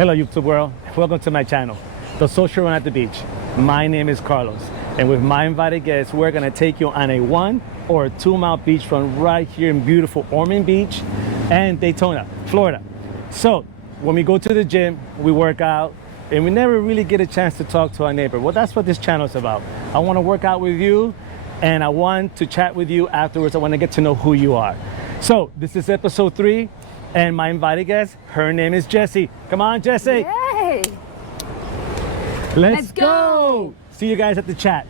Hello YouTube world, welcome to my channel, The Social Run at the Beach. My name is Carlos, and with my invited guests, we're gonna take you on a 1 or 2 mile beach run right here in beautiful Ormond Beach and Daytona, Florida. So when we go to the gym, we work out, and we never really get a chance to talk to our neighbor. Well, that's what this channel is about. I wanna work out with you, and I want to chat with you afterwards. I wanna get to know who you are. So this is episode 3. And my invited guest, her name is Jessy. Come on, Jessy. Yay! Let's go. See you guys at the chat.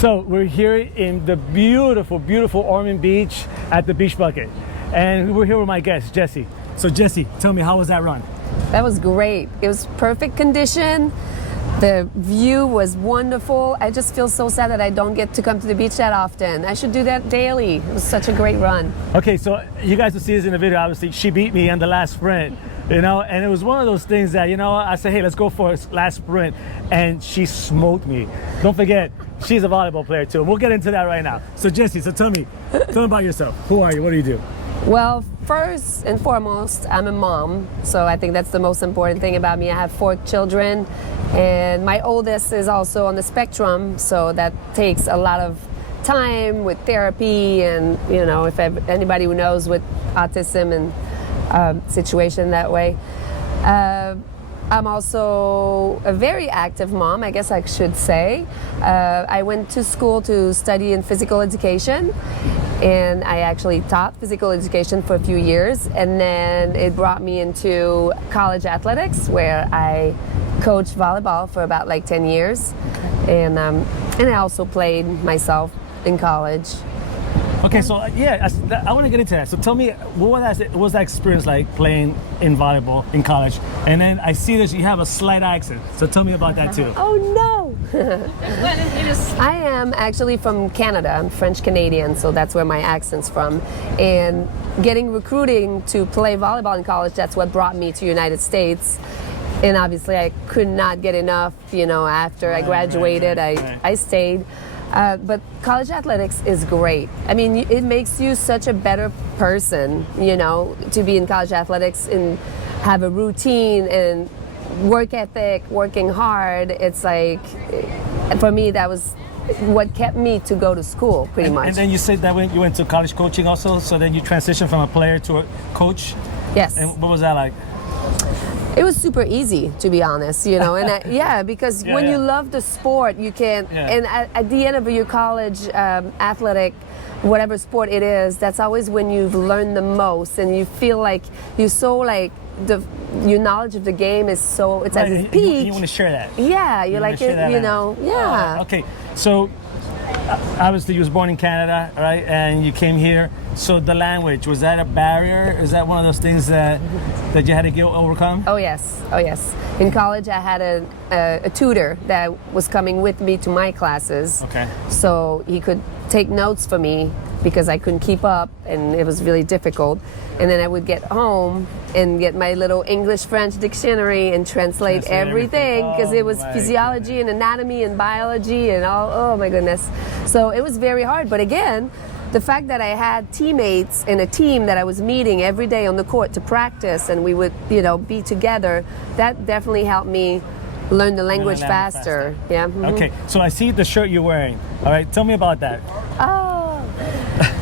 So we're here in the beautiful, beautiful Ormond Beach at the Beach Bucket. And we're here with my guest, Jessy. So Jessy, tell me, how was that run? That was great. It was perfect condition. The view was wonderful. I just feel so sad that I don't get to come to the beach that often. I should do that daily. It was such a great run. Okay, so you guys will see this in the video. Obviously, she beat me on the last sprint, you know, and it was one of those things that, you know, I said, hey, let's go for a last sprint, and she smoked me. Don't forget, she's a volleyball player too. We'll get into that right now. So Jessy, so tell me about yourself. Who are you? What do you do? Well, first and foremost, I'm a mom, so I think that's the most important thing about me. I have 4 children, and my oldest is also on the spectrum, so that takes a lot of time with therapy, and you know, if anybody who knows with autism and situation that way. I'm also a very active mom, I guess I should say. I went to school to study in physical education, and I actually taught physical education for a few years, and then it brought me into college athletics, where I coached volleyball for about like 10 years, and I also played myself in college. Okay, so yeah, I want to get into that. So tell me, what was that experience like playing in volleyball in college? And then I see that you have a slight accent, so tell me about that too. Oh no! I am actually from Canada. I'm French Canadian, so that's where my accent's from. And getting recruiting to play volleyball in college, that's what brought me to United States. And obviously I could not get enough, you know, after I graduated, I stayed. But college athletics is great. I mean, it makes you such a better person, you know, to be in college athletics and have a routine and work ethic, working hard. It's like, for me, that was what kept me to go to school, pretty much. And then you said that you went to college coaching also, so then you transitioned from a player to a coach? Yes. And what was that like? It was super easy, to be honest, you know, and because when you love the sport, you can, and at the end of your college athletic, whatever sport it is, that's always when you've learned the most, and you feel like you're so like, your knowledge of the game is so, it's at its peak. You want to share that? Yeah, you're like, you know, yeah. Okay, so obviously you was born in Canada, right? And you came here. So the language, was that a barrier? Is that one of those things that you had to overcome? Oh yes, oh yes. In college I had a tutor that was coming with me to my classes. Okay. So he could take notes for me because I couldn't keep up, and it was really difficult. And then I would get home and get my little English-French dictionary and translate everything, because it was physiology and anatomy and biology and all, oh my goodness. So it was very hard, but again, the fact that I had teammates and a team that I was meeting every day on the court to practice, and we would, you know, be together, that definitely helped me learn the language faster. Yeah. Mm-hmm. Okay, so I see the shirt you're wearing. All right, tell me about that. Oh,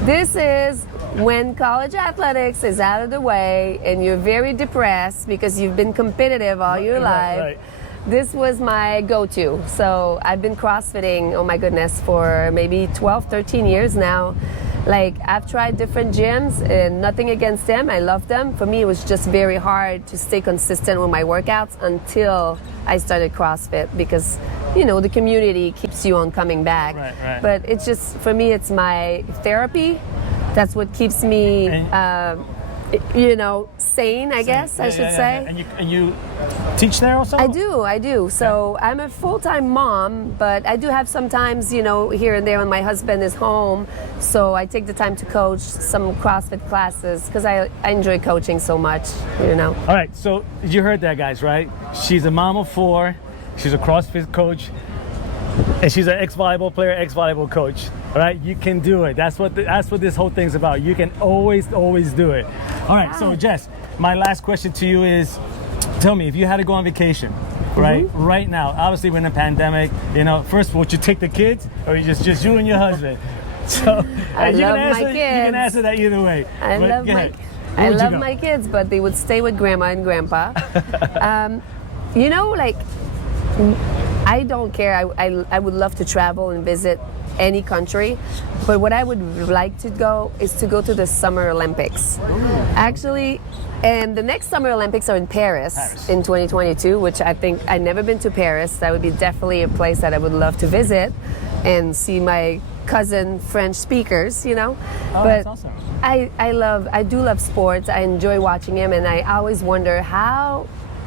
this is when college athletics is out of the way and you're very depressed because you've been competitive all your life. Right. This was my go-to. So I've been CrossFitting, oh my goodness, for maybe 12, 13 years now. Like, I've tried different gyms, and nothing against them, I love them. For me, it was just very hard to stay consistent with my workouts until I started CrossFit, because, you know, the community keeps you on coming back. Right. But it's just, for me, it's my therapy. That's what keeps me, you know, sane, I guess I should say. And you teach there also? I do. So I'm a full-time mom, but I do have sometimes, you know, here and there when my husband is home. So I take the time to coach some CrossFit classes because I enjoy coaching so much, you know. All right, so you heard that, guys, right? She's a mom of 4. She's a CrossFit coach. And she's an ex-volleyball player, ex-volleyball coach. All right, you can do it. That's what this whole thing's about. You can always do it. All right, so Jess, my last question to you is, tell me, if you had to go on vacation, right, right now, obviously we're in a pandemic, you know, first, would you take the kids, or just you and your husband? So I love my kids. You can answer that either way. I love my kids, but they would stay with grandma and grandpa. You know, like, I don't care. I would love to travel and visit any country, but what I would like to go is to go to the Summer Olympics. Actually, and the next Summer Olympics are in Paris in 2022, which I think I've never been to Paris. That would be definitely a place that I would love to visit. and see my cousin French speakers, you know. Oh, But that's awesome. I do love sports. I enjoy watching them, and I always wonder how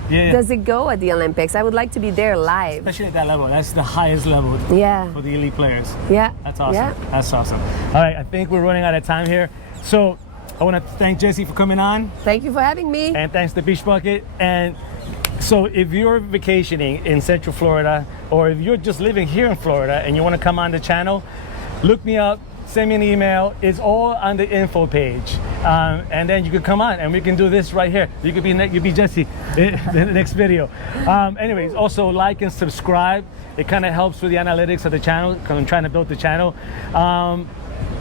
Yeah. does it go at the Olympics. I would like to be there live. Especially at that level. That's the highest level Yeah, for the elite players. yeah. That's awesome. Yeah. That's awesome. All right, I think we're running out of time here. So I want to thank Jessy for coming on, Thank you for having me. and thanks to Beach Bucket. And so if you're vacationing in Central Florida, or if you're just living here in Florida and you want to come on the channel, look me up, send me an email. It's all on the info page. And then you can come on and we can do this right here. You could be Jessy in the next video. Anyways, also like and subscribe. It kind of helps with the analytics of the channel because I'm trying to build the channel.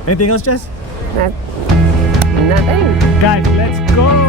Anything else, Jess? Nothing. Guys, let's go.